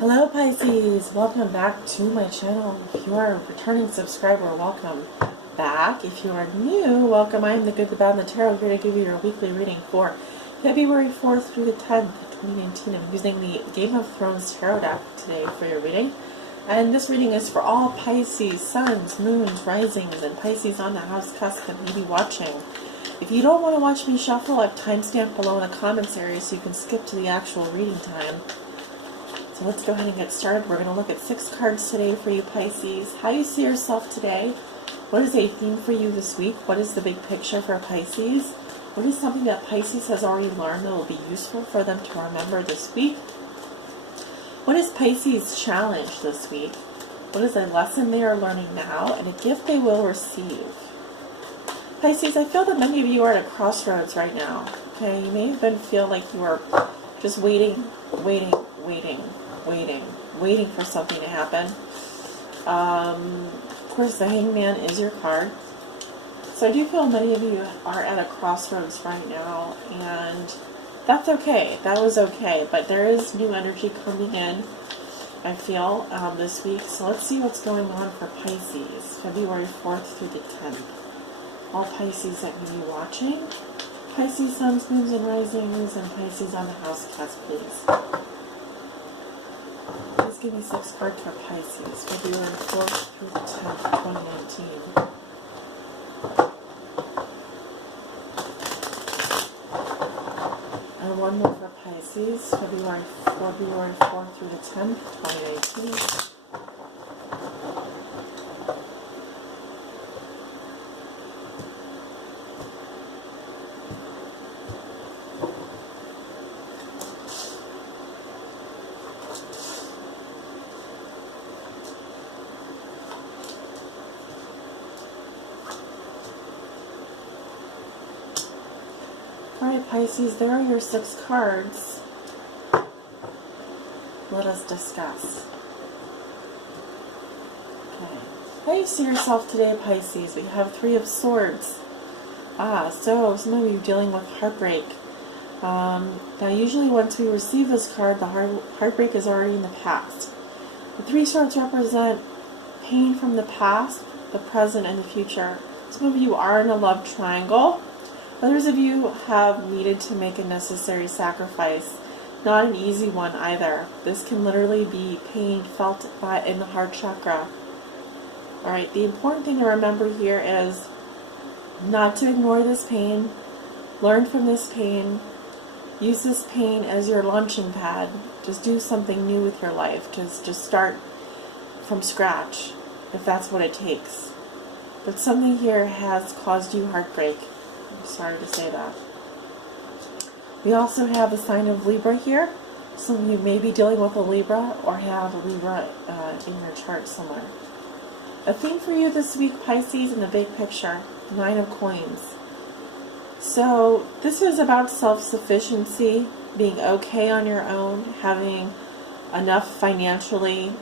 Hello Pisces, welcome back to my channel. If you are a returning subscriber, welcome back. If you are new, welcome. I am the Good, the Bad, and the Tarot, here to give you your weekly reading for February 4th through the 10th, 2019. I'm using the Game of Thrones Tarot deck today for your reading. And this reading is for all Pisces, suns, moons, risings, and Pisces on the house cusp that may be watching. If you don't want to watch me shuffle, I've timestamped below in the comments area so you can skip to the actual reading time. So let's go ahead and get started. We're going to look at 6 cards today for you Pisces. How you see yourself today. What is a theme for you this week? What is the big picture for Pisces? What is something that Pisces has already learned that will be useful for them to remember this week? What is Pisces' challenge this week? What is a lesson they are learning now and a gift they will receive? Pisces, I feel that many of you are at a crossroads right now. Okay, you may even feel like you are just waiting for something to happen. Of course, the Hangman is your card. So I do feel many of you are at a crossroads right now, and that's okay. That was okay, but there is new energy coming in, I feel, this week. So let's see what's going on for Pisces, February 4th through the 10th. All Pisces that may be watching. Pisces, suns, moons, and risings, and Pisces on the house cusp, please. Please give me 6 cards for Pisces, February 4th through the 10th, 2019. And one more for Pisces, February 4th through the 10th, 2019. Alright Pisces, there are your 6 cards. Let us discuss. Okay. How do you see yourself today, Pisces? We have 3 of Swords. So some of you dealing with heartbreak. Now usually once we receive this card, the heartbreak is already in the past. The 3 swords represent pain from the past, the present, and the future. Some of you are in a love triangle. Others of you have needed to make a necessary sacrifice. Not an easy one either. This can literally be pain felt in the heart chakra. Alright, the important thing to remember here is not to ignore this pain. Learn from this pain. Use this pain as your launching pad. Just do something new with your life. Just start from scratch, if that's what it takes. But something here has caused you heartbreak. I'm sorry to say that. We also have a sign of Libra here. Some of you may be dealing with a Libra or have a Libra in your chart somewhere. A theme for you this week, Pisces, in the big picture, 9 of Coins. So this is about self-sufficiency, being okay on your own, having enough financially.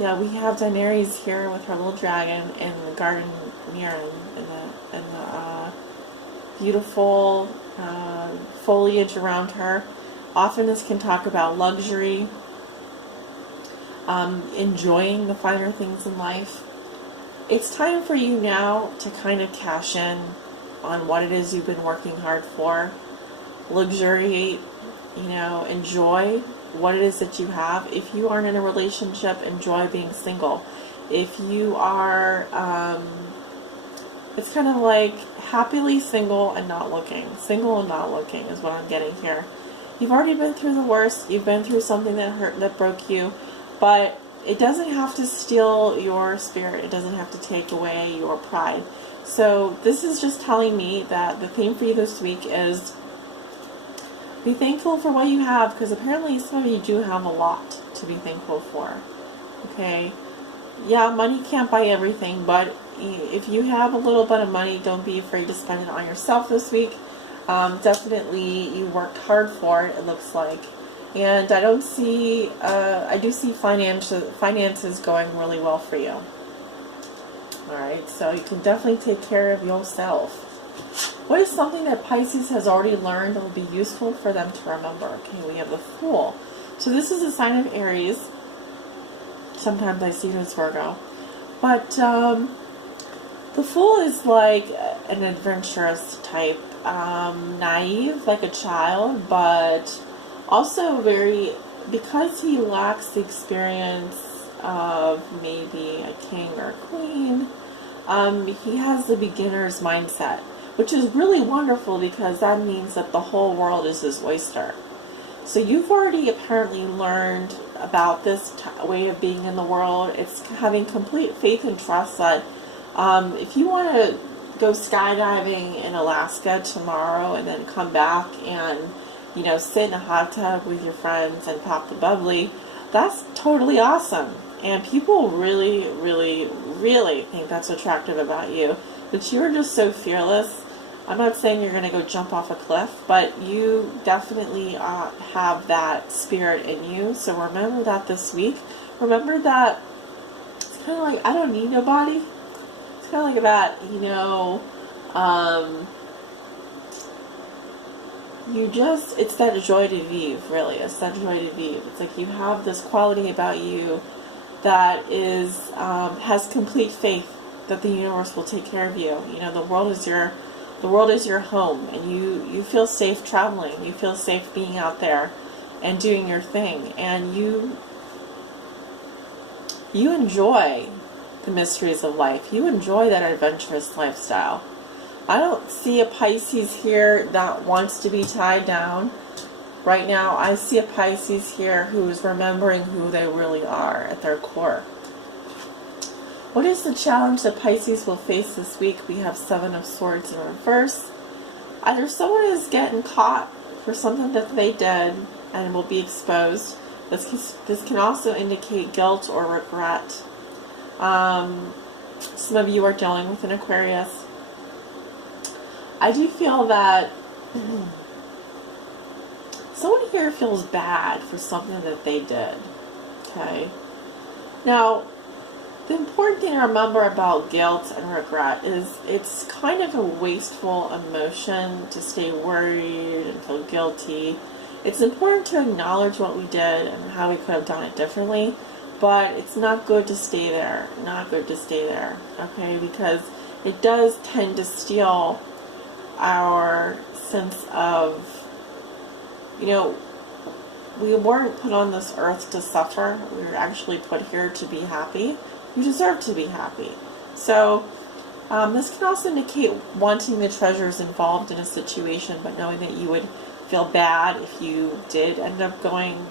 Yeah, we have Daenerys here with her little dragon and the garden mirror and the beautiful foliage around her. Often this can talk about luxury, enjoying the finer things in life. It's time for you now to kind of cash in on what it is you've been working hard for. Luxuriate, enjoy what it is that you have. If you aren't in a relationship, enjoy being single. If you are, it's kind of like happily single and not looking. Single and not looking is what I'm getting here. You've already been through the worst. You've been through something that hurt, that broke you, but it doesn't have to steal your spirit. It doesn't have to take away your pride. So this is just telling me that the theme for you this week is be thankful for what you have, because apparently some of you do have a lot to be thankful for. Okay? Yeah, money can't buy everything, but if you have a little bit of money, don't be afraid to spend it on yourself this week. Definitely you worked hard for it, it looks like. And I do see finances going really well for you. Alright, so you can definitely take care of yourself. What is something that Pisces has already learned that will be useful for them to remember? Okay, we have the Fool. So this is a sign of Aries. Sometimes I see it as Virgo. But the Fool is like an adventurous type, naive like a child, but also very, because he lacks the experience of maybe a king or a queen, he has the beginner's mindset, which is really wonderful because that means that the whole world is his oyster. So you've already apparently learned about this way of being in the world. It's having complete faith and trust that if you want to go skydiving in Alaska tomorrow and then come back and, you know, sit in a hot tub with your friends and pop the bubbly, that's totally awesome. And people really, really, really think that's attractive about you. That you're just so fearless. I'm not saying you're going to go jump off a cliff, but you definitely have that spirit in you. So remember that this week. Remember that it's kind of like, I don't need nobody. It's kind of like that, you know, it's that joie de vivre, really. It's that joie de vivre. It's like you have this quality about you that is, has complete faith that the universe will take care of you. You know, the world is your home, and you feel safe traveling. You feel safe being out there and doing your thing, and you enjoy the mysteries of life. You enjoy that adventurous lifestyle. I don't see a Pisces here that wants to be tied down. Right now, I see a Pisces here who is remembering who they really are at their core. What is the challenge that Pisces will face this week? We have Seven of Swords in reverse. Either someone is getting caught for something that they did and will be exposed. This can also indicate guilt or regret. Some of you are dealing with an Aquarius. I do feel that someone here feels bad for something that they did. Okay? Now, the important thing to remember about guilt and regret is it's kind of a wasteful emotion to stay worried and feel guilty. It's important to acknowledge what we did and how we could have done it differently, but it's not good to stay there. Not good to stay there, okay? Because it does tend to steal our sense of, you know, we weren't put on this earth to suffer. We were actually put here to be happy. You deserve to be happy. So this can also indicate wanting the treasures involved in a situation, but knowing that you would feel bad if you did end up going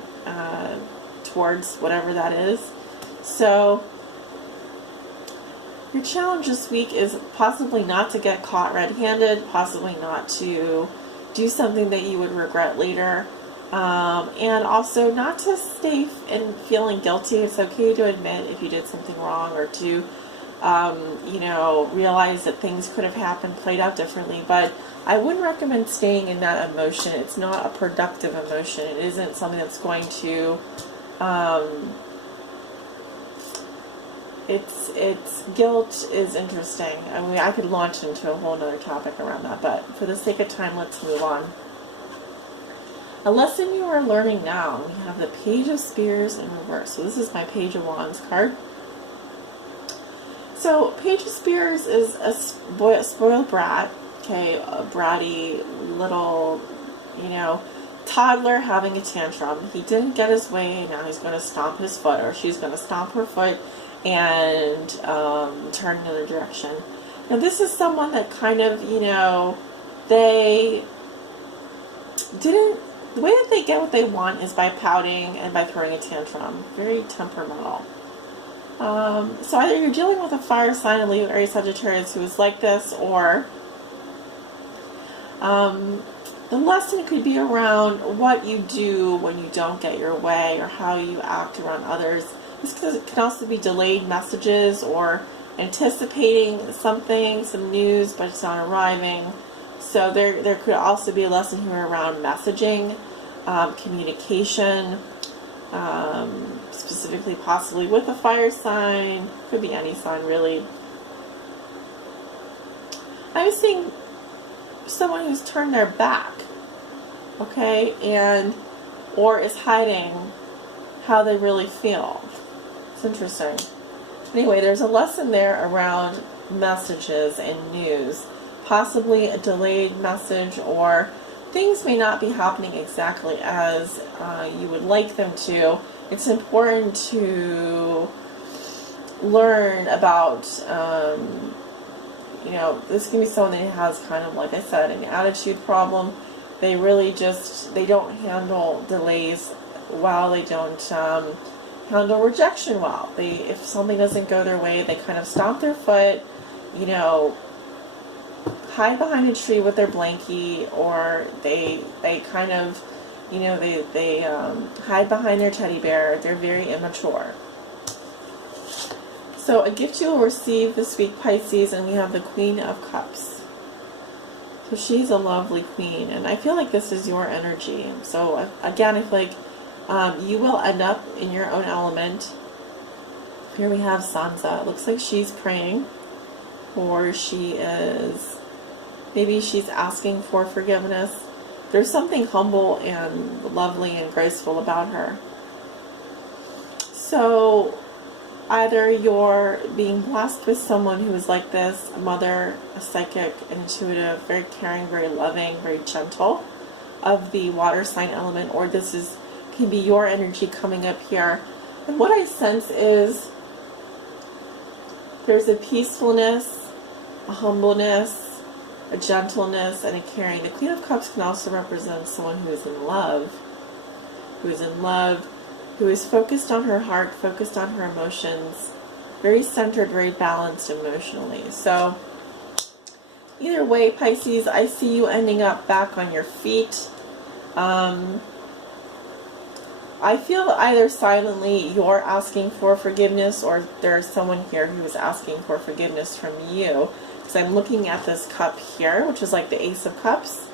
towards whatever that is. So your challenge this week is possibly not to get caught red-handed, possibly not to do something that you would regret later. And also not to stay in feeling guilty. It's okay to admit if you did something wrong, or to, you know, realize that things could have happened, played out differently. But I wouldn't recommend staying in that emotion. It's not a productive emotion. It isn't something that's going to, it's guilt is interesting. I mean, I could launch into a whole other topic around that, but for the sake of time, let's move on. A lesson you are learning now. We have the Page of Spears in reverse. So this is my Page of Wands card. So Page of Spears is a spoiled brat. Okay, a bratty little, you know, toddler having a tantrum. He didn't get his way. Now he's going to stomp his foot, or she's going to stomp her foot and turn in another direction. Now this is someone that kind of, you know, they didn't. The way that they get what they want is by pouting and by throwing a tantrum. Very temperamental. So either you're dealing with a fire sign, a Leo, Aries, Sagittarius who is like this, or the lesson could be around what you do when you don't get your way, or how you act around others. This can also be delayed messages, or anticipating something, some news, but it's not arriving. So there could also be a lesson here around messaging, communication, specifically possibly with a fire sign. Could be any sign, really. I was seeing someone who's turned their back, okay, and or is hiding how they really feel. It's interesting. Anyway, there's a lesson there around messages and news. Possibly a delayed message, or things may not be happening exactly as you would like them to. It's important to learn about, this can be someone that has kind of, like I said, an attitude problem. They really they don't handle delays well. They don't handle rejection well. If something doesn't go their way, they kind of stomp their foot, hide behind a tree with their blankie, or they kind of, they hide behind their teddy bear. They're very immature. So a gift you will receive this week, Pisces, and we have the Queen of Cups. So she's a lovely queen, and I feel like this is your energy. So again, I feel like you will end up in your own element. Here we have Sansa. It looks like she's praying, or maybe she's asking for forgiveness. There's something humble and lovely and graceful about her. So either you're being blessed with someone who is like this, a mother, a psychic, intuitive, very caring, very loving, very gentle, of the water sign element, or this can be your energy coming up here. And what I sense is there's a peacefulness, a humbleness, a gentleness, and a caring. The Queen of Cups can also represent someone who is in love, who is focused on her heart, focused on her emotions, very centered, very balanced emotionally. So either way, Pisces, I see you ending up back on your feet. I feel either silently you're asking for forgiveness, or there's someone here who is asking for forgiveness from you. Because I'm looking at this cup here, which is like the Ace of Cups.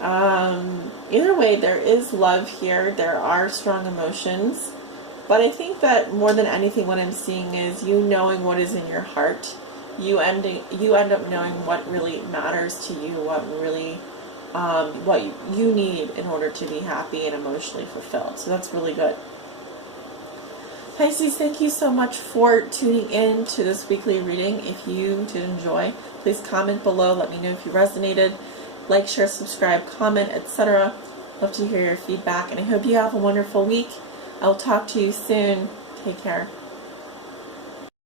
Either way, there is love here. There are strong emotions. But I think that more than anything, what I'm seeing is you knowing what is in your heart. You end up knowing what really matters to you, what you need in order to be happy and emotionally fulfilled. So that's really good. Pisces, thank you so much for tuning in to this weekly reading. If you did enjoy, please comment below. Let me know if you resonated. Like, share, subscribe, comment, etc. Love to hear your feedback, and I hope you have a wonderful week. I'll talk to you soon. Take care.